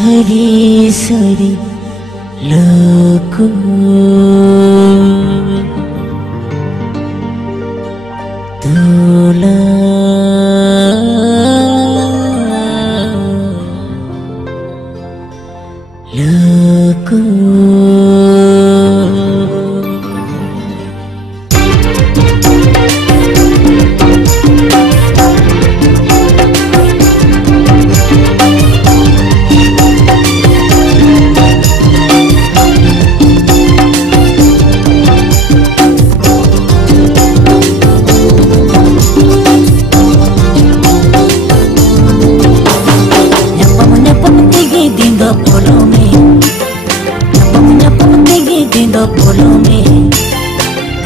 सरी सरी लोको तोला लोको polo me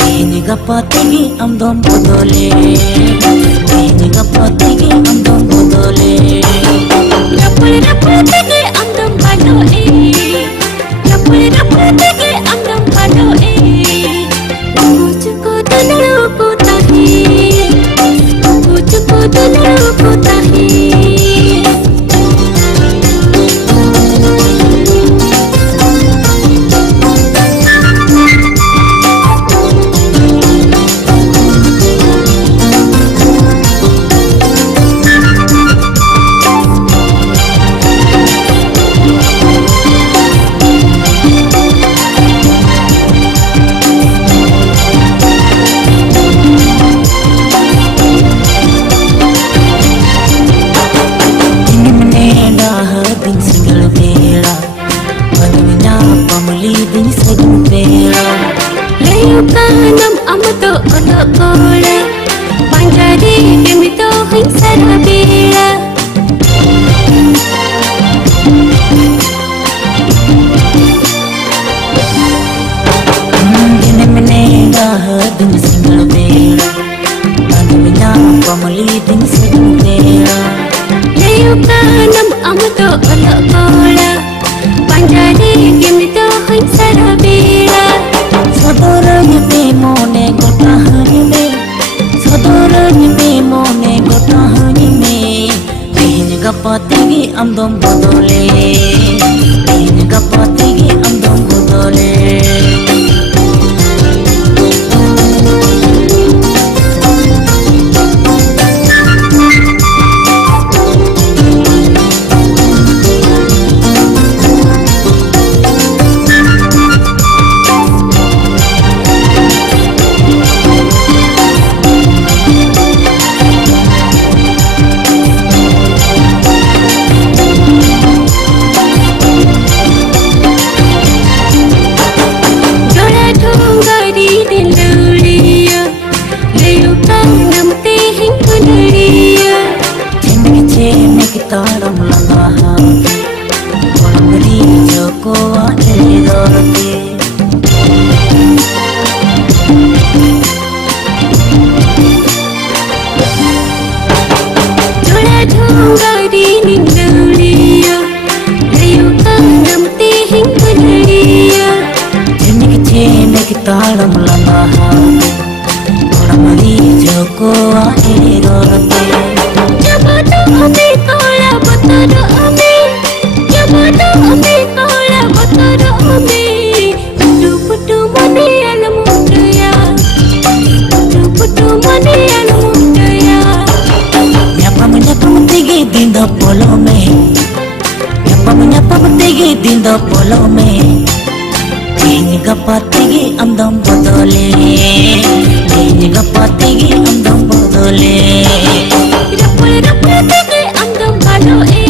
ini gapategi amdom bodole ini gapategi amdom bodole rapategi amdom badoe rapategi amdom badoe muchko dulu ko tahi muchko dulu ko tahi Kanam amato odo kola panjadi demito hing sarabila dine menega din singal bela kanamina pamali din singal bela leyo kanam amato odo kola panjadi demito hing sarabila Sodoranya mone gotahani me Sodoranya mone gotahani me Ini gapategi amdom bodole Ini gapategi amdom bodole Taram langa kolam ri joko ale dorte jola dhungari ninduliya layu kanam te hingudliya jenik taram langa kolam ri joko ale dorte jabatu ame kola batara ame jabatu ame kola batara ame putu mane alamudaya putu mane alamudaya nyapa tegi dinda polo me nyapa tegi dinda polo me ini gapategi amdam bodole ini gapategi amdam bodole rapategi amdam badoe